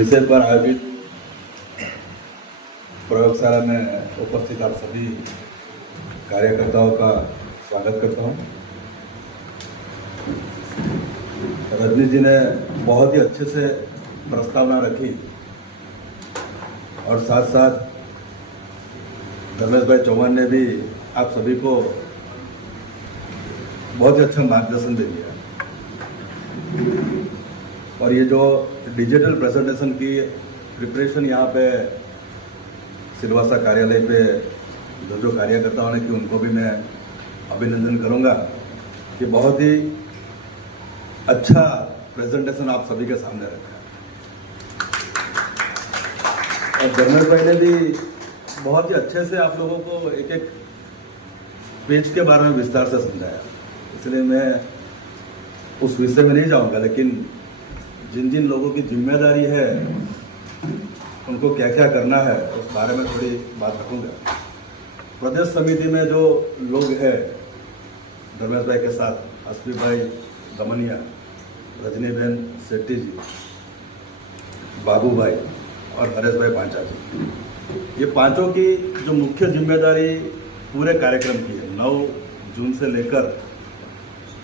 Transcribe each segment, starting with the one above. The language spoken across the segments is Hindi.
विषय पर आयोजित प्रयोगशाला में उपस्थित आप सभी कार्यकर्ताओं का स्वागत करता हूं। रजनी जी ने बहुत ही अच्छे से प्रस्तावना रखी और साथ साथ रमेश भाई चौहान ने भी आप सभी को बहुत ही अच्छा मार्गदर्शन दे दिया। और ये जो डिजिटल प्रेजेंटेशन की प्रिपरेशन यहाँ पे सिलवासा कार्यालय पे जो कार्यकर्ताओं ने की, उनको भी मैं अभिनंदन करूँगा कि बहुत ही अच्छा प्रेजेंटेशन आप सभी के सामने रखा है। और धर्मेश भाई ने भी बहुत ही अच्छे से आप लोगों को एक एक पेज के बारे में विस्तार से समझाया, इसलिए मैं उस विषय में नहीं जाऊंगा, लेकिन जिन जिन लोगों की जिम्मेदारी है उनको क्या क्या करना है उस बारे में थोड़ी बात रखूंगा। प्रदेश समिति में जो लोग हैं धर्मेश भाई के साथ अस्मी भाई दमनिया, रजनी बहन सेट्टी जी, बाबू भाई और हरेश भाई पांचा जी, ये पांचों की जो मुख्य जिम्मेदारी पूरे कार्यक्रम की है। 9 जून से लेकर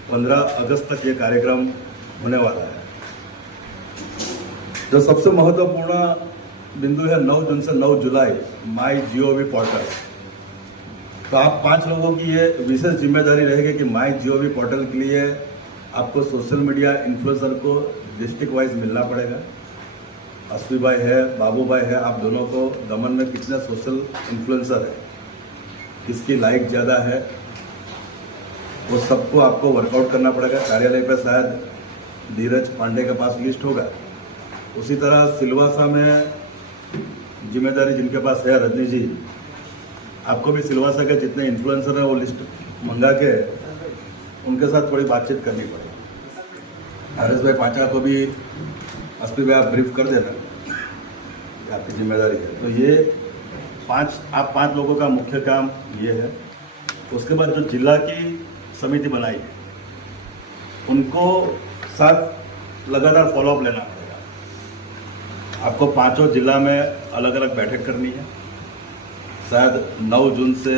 15 अगस्त तक ये कार्यक्रम होने वाला है। जो सबसे महत्वपूर्ण बिंदु है 9 जून से 9 जुलाई MyGov पोर्टल। तो आप 5 लोगों की ये विशेष जिम्मेदारी रहेगी कि MyGov पोर्टल के लिए आपको सोशल मीडिया इन्फ्लुएंसर को डिस्ट्रिक्ट वाइज मिलना पड़ेगा। अस्मी भाई है, बाबू भाई है, आप दोनों को दमन में कितने सोशल इन्फ्लुएंसर है, किसकी लाइक ज़्यादा है, वो सबको आपको वर्कआउट करना पड़ेगा। कार्यालय पर शायद धीरज पांडे के पास लिस्ट होगा। उसी तरह सिलवासा में जिम्मेदारी जिनके पास है रजनी जी, आपको भी सिलवासा के जितने इन्फ्लुएंसर हैं वो लिस्ट मंगा के उनके साथ थोड़ी बातचीत करनी पड़ेगी। हरेश भाई पांचा को भी अस्मी भाई आप ब्रीफ कर देना, ये आपकी जिम्मेदारी है। तो ये 5 लोगों का मुख्य काम ये है। उसके बाद जो जिला की समिति बनाई है उनको साथ लगातार फॉलोअप लेना पड़ेगा। आपको 5 जिला में अलग अलग बैठक करनी है। शायद 9 जून से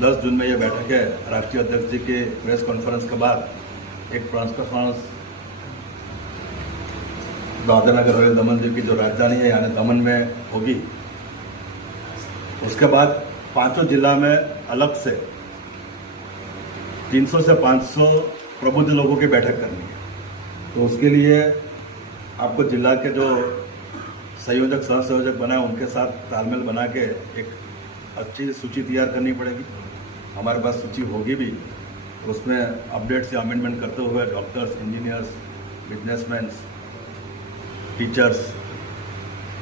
10 जून में ये बैठक है। राष्ट्रीय अध्यक्ष जी के प्रेस कॉन्फ्रेंस के बाद एक प्रेस कॉन्फ्रेंस दादरानगर हवेली दमन जी की जो राजधानी है यानी दमन में होगी। उसके बाद 5 जिला में अलग से 300 से 500 प्रबुद्ध लोगों की बैठक करनी है। तो उसके लिए आपको जिला के जो संयोजक सह संयोजक बनाए उनके साथ तालमेल बना के एक अच्छी सूची तैयार करनी पड़ेगी। हमारे पास सूची होगी भी, उसमें अपडेट्स या अमेंडमेंट करते हुए डॉक्टर्स, इंजीनियर्स, बिजनेसमैन, टीचर्स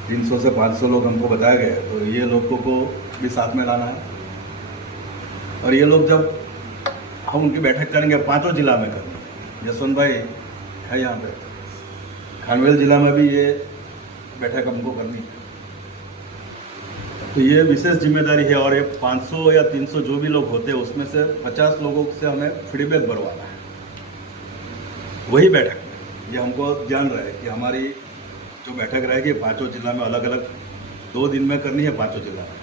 300 से 500 लोग हमको बताए गए। तो ये लोगों को भी साथ में लाना है। और ये लोग जब हम उनकी बैठक करेंगे 5 जिला में करेंगे। यशवंत भाई है यहाँ पे, खानवेल जिला में भी ये बैठक हमको करनी है। तो ये विशेष जिम्मेदारी है। और ये 500 या 300 जो भी लोग होते हैं उसमें से 50 लोगों से हमें फीडबैक भरवाना है वही बैठक में। ये हमको ध्यान रहे कि हमारी जो बैठक रहेगी 5 जिला में अलग अलग 2 दिन में करनी है। 5 जिला में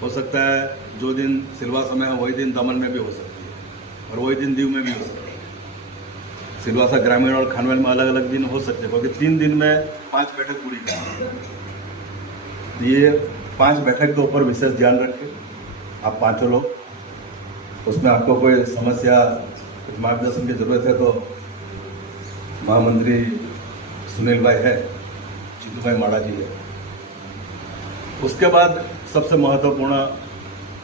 हो सकता है जो दिन सिलवासा में है वही दिन दमन में भी हो सकती है और वही दिन दीव में भी हो सकती है। सिलवासा ग्रामीण और खानवेल में अलग अलग दिन हो सकते हैं, क्योंकि 3 दिन में 5 बैठक पूरी करनी है। ये 5 बैठक के ऊपर विशेष ध्यान रखें आप 5 लोग। उसमें आपको कोई समस्या, कुछ मार्गदर्शन की जरूरत है तो महामंत्री सुनील भाई है, चिंटू भाई माड़ा जी है। उसके बाद सबसे महत्वपूर्ण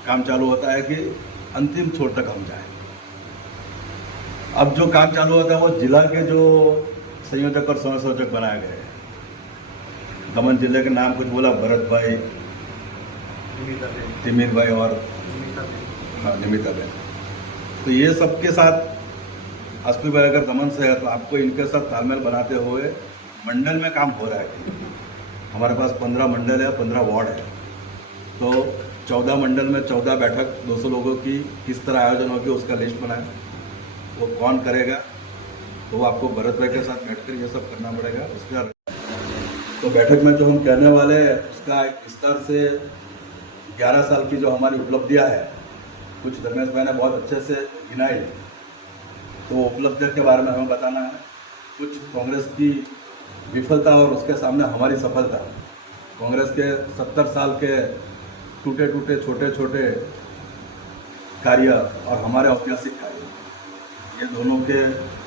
काम चालू होता है कि अंतिम छोर तक हम जाएं। अब जो काम चालू होता है वो जिला के जो संयोजक और सह संयोजक बनाए गए हैं। दमन जिले के नाम कुछ बोला, भरत भाई, तिमिर भाई और निमिता बहन। तो ये सबके साथ अस्मी भाई अगर दमन से है तो आपको इनके साथ तालमेल बनाते हुए मंडल में काम हो रहा है। हमारे पास 15 मंडल है, 15 वार्ड है। तो 14 मंडल में 14 बैठक 200 लोगों की किस तरह आयोजन होगी उसका लिस्ट बनाएं। वो कौन करेगा तो वो आपको भरत भाई के साथ बैठकर ये सब करना पड़ेगा। उसके बाद तो बैठक में जो हम कहने वाले हैं उसका एक विस्तार से 11 साल की जो हमारी उपलब्धियां है, कुछ धर्मेश भाई ने बहुत अच्छे से गिनाई, तो उपलब्धियों के बारे में हमें बताना है। कुछ कांग्रेस की विफलता और उसके सामने हमारी सफलता। कांग्रेस के 70 साल के टूटे टूटे छोटे छोटे कार्य और हमारे ऐतिहासिक कार्य, ये दोनों के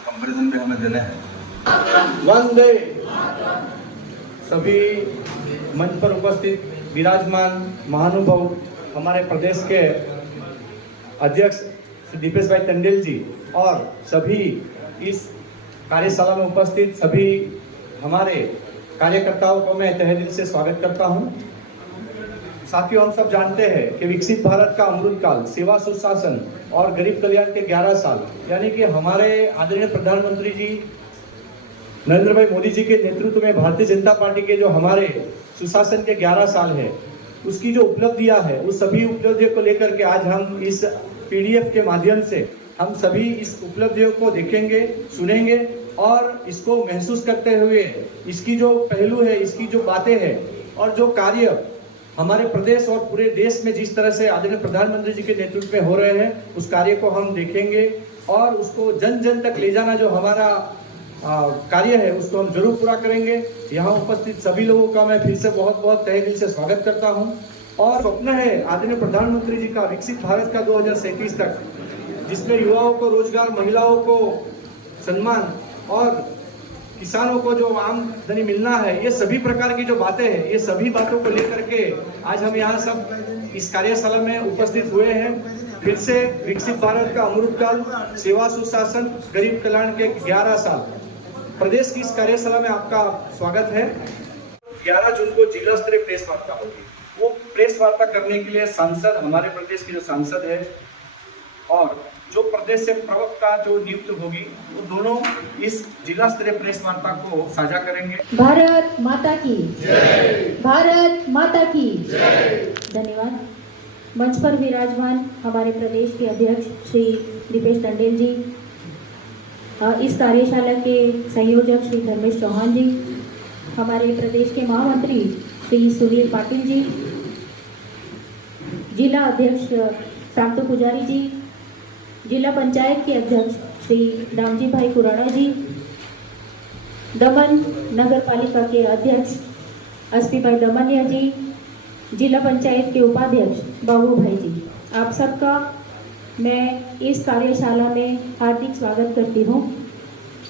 कंपैरिजन में हमें देने हैं। वंदे। सभी मंच पर उपस्थित विराजमान महानुभाव, हमारे प्रदेश के अध्यक्ष श्री दीपेश भाई टंडेल जी और सभी इस कार्यशाला में उपस्थित सभी हमारे कार्यकर्ताओं को मैं तहे दिल से स्वागत करता हूं। साथियों, हम सब जानते हैं कि विकसित भारत का अमृतकाल, सेवा सुशासन और गरीब कल्याण के 11 साल, यानी कि हमारे आदरणीय प्रधानमंत्री जी नरेंद्र भाई मोदी जी के नेतृत्व में भारतीय जनता पार्टी के जो हमारे सुशासन के 11 साल है, उसकी जो उपलब्धियां है, उस सभी उपलब्धियों को लेकर के आज हम इस पीडीएफ के माध्यम से हम सभी इस उपलब्धियों को देखेंगे, सुनेंगे और इसको महसूस करते हुए इसकी जो पहलू है, इसकी जो बातें हैं और जो कार्य हमारे प्रदेश और पूरे देश में जिस तरह से आदरणीय प्रधानमंत्री जी के नेतृत्व में हो रहे हैं, उस कार्य को हम देखेंगे और उसको जन जन तक ले जाना जो हमारा कार्य है, उसको हम जरूर पूरा करेंगे। यहाँ उपस्थित सभी लोगों का मैं फिर से बहुत बहुत तहे दिल से स्वागत करता हूँ। और स्वप्न है आदरणीय प्रधानमंत्री जी का विकसित भारत का 2037 तक, जिसमें युवाओं को रोजगार, महिलाओं को सम्मान और किसानों को जो आमदनी मिलना है, ये सभी प्रकार की जो बातें हैं, ये सभी बातों को लेकर के आज हम यहाँ सब इस कार्यशाला में उपस्थित हुए हैं। फिर से विकसित भारत का अमृतकाल, सेवा सुशासन, गरीब कल्याण के 11 साल, प्रदेश की इस कार्यशाला में आपका स्वागत है। 11 जून को जिला स्तरीय प्रेस वार्ता होगी। वो प्रेस वार्ता करने के लिए सांसद, हमारे प्रदेश के जो सांसद है और जो प्रदेश से प्रवक्ता जो नियुक्त होगी, वो दोनों इस जिला स्तरीय प्रेस वार्ता को साझा करेंगे। भारत माता की जय। भारत माता की जय। धन्यवाद। मंच पर विराजमान हमारे प्रदेश के अध्यक्ष श्री दीपेश टंडेल जी, इस कार्यशाला के संयोजक श्री धर्मेश चौहान जी, हमारे प्रदेश के महामंत्री श्री सुनील पाटिल जी, जिला अध्यक्ष शांतु पुजारी जी, जिला पंचायत के अध्यक्ष श्री रामजी भाई कुराड़ा जी, दमन नगर पालिका के अध्यक्ष एसपी भाई दमनिया जी, जिला पंचायत के उपाध्यक्ष बाबू भाई जी, आप सबका मैं इस कार्यशाला में हार्दिक स्वागत करती हूँ।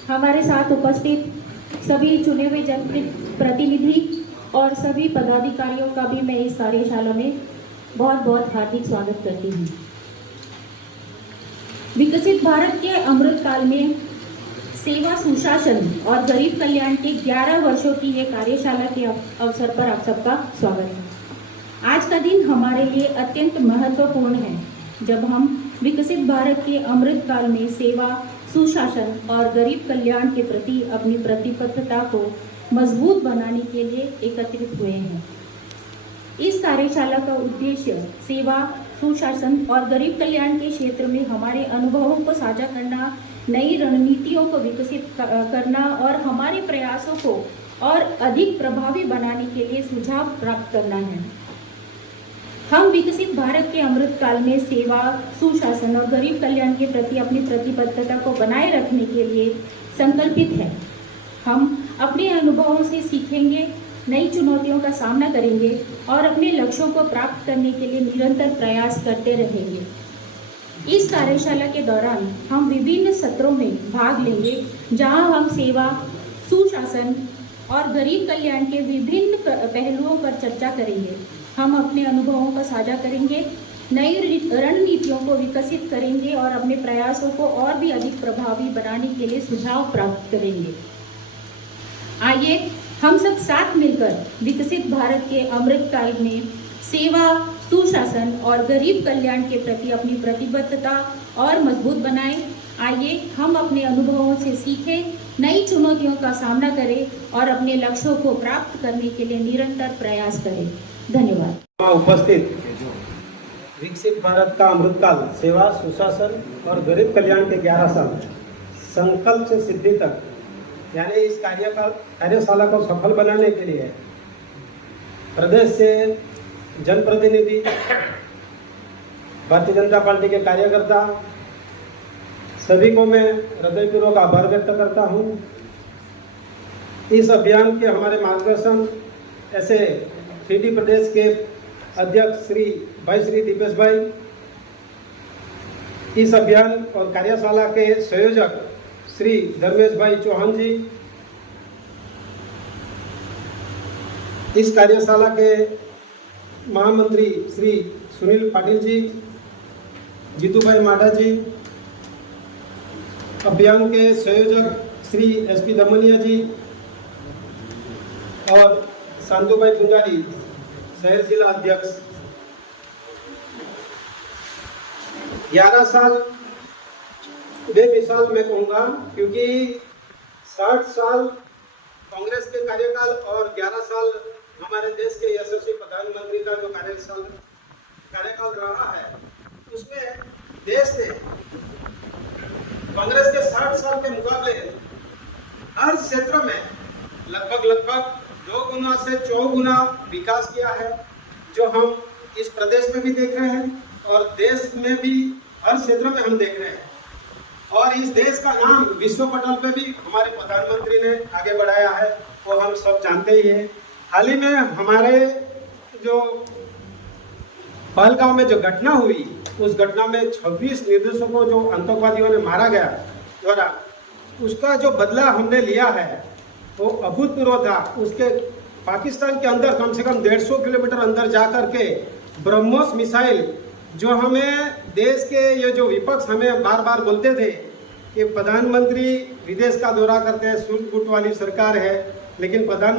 हमारे साथ उपस्थित सभी चुने हुए जनप्रतिनिधि और सभी पदाधिकारियों का भी मैं इस कार्यशाला में बहुत बहुत हार्दिक स्वागत करती हूँ। विकसित भारत के अमृत काल में सेवा सुशासन और गरीब कल्याण के 11 वर्षों की ये कार्यशाला के अवसर पर आप सबका स्वागत है। आज का दिन हमारे लिए अत्यंत महत्वपूर्ण है, जब हम विकसित भारत के अमृत काल में सेवा सुशासन और गरीब कल्याण के प्रति अपनी प्रतिबद्धता को मजबूत बनाने के लिए एकत्रित हुए हैं। इस कार्यशाला का उद्देश्य सेवा सुशासन और गरीब कल्याण के क्षेत्र में हमारे अनुभवों को साझा करना, नई रणनीतियों को विकसित करना और हमारे प्रयासों को और अधिक प्रभावी बनाने के लिए सुझाव प्राप्त करना है। हम विकसित भारत के अमृत काल में सेवा सुशासन और गरीब कल्याण के प्रति अपनी प्रतिबद्धता को बनाए रखने के लिए संकल्पित हैं। हम अपने अनुभवों से सीखेंगे, नई चुनौतियों का सामना करेंगे और अपने लक्ष्यों को प्राप्त करने के लिए निरंतर प्रयास करते रहेंगे। इस कार्यशाला के दौरान हम विभिन्न सत्रों में भाग लेंगे, जहां हम सेवा सुशासन और गरीब कल्याण के विभिन्न पहलुओं पर चर्चा करेंगे। हम अपने अनुभवों का साझा करेंगे, नई रणनीतियों को विकसित करेंगे और अपने प्रयासों को और भी अधिक प्रभावी बनाने के लिए सुझाव प्राप्त करेंगे। आइए हम सब साथ मिलकर विकसित भारत के अमृत काल में सेवा सुशासन और गरीब कल्याण के प्रति अपनी प्रतिबद्धता और मजबूत बनाएं। आइए हम अपने अनुभवों से सीखें, नई चुनौतियों का सामना करें और अपने लक्ष्यों को प्राप्त करने के लिए निरंतर प्रयास करें। धन्यवाद। उपस्थित विकसित भारत का अमृतकाल, सेवा सुशासन और गरीब कल्याण के 11 साल, संकल्प से सिद्धि तक यानी इस कार्यशाला को सफल बनाने के लिए प्रदेश से जनप्रतिनिधि, भारतीय जनता पार्टी के कार्यकर्ता सभी को मैं हृदयपूर्वक आभार व्यक्त करता हूं। इस अभियान के हमारे मार्गदर्शन ऐसे 3D प्रदेश के अध्यक्ष श्री दीपेश भाई, इस अभियान और कार्यशाला के संयोजक श्री धर्मेश भाई चौहान जी, इस कार्यशाला के महामंत्री श्री सुनील पाटिल जी, जीतू भाई माडा जी, अभियान के संयोजक श्री SP दमनिया जी और शांतु भाई पुंजारी, शहर जिला अध्यक्ष। 11 साल बेमिसाल मैं कहूँगा, क्योंकि 60 साल कांग्रेस के कार्यकाल और 11 साल हमारे देश के यशस्वी प्रधानमंत्री का जो कार्यकाल रहा है, उसमें देश ने कांग्रेस के 60 साल के मुकाबले हर क्षेत्र में लगभग 2 गुना से 4 गुना विकास किया है, जो हम इस प्रदेश में भी देख रहे हैं और देश में भी हर क्षेत्र में हम देख रहे हैं। और इस देश का नाम विश्व पटल पे भी हमारे प्रधानमंत्री ने आगे बढ़ाया है, वो हम सब जानते ही हैं। हाल ही में हमारे जो पहलगांव में जो घटना हुई, उस घटना में 26 निर्दोषों को जो आतंकवादियों ने मारा गया द्वारा, उसका जो बदला हमने लिया है वो अभूतपूर्व था। उसके पाकिस्तान के अंदर कम से कम 150 किलोमीटर अंदर जा कर के ब्रह्मोस मिसाइल, जो हमें देश के ये जो विपक्ष हमें बार बार बोलते थे कि प्रधानमंत्री विदेश का दौरा करते हैं, सूट बूट वाली सरकार है, लेकिन प्रधानमंत्री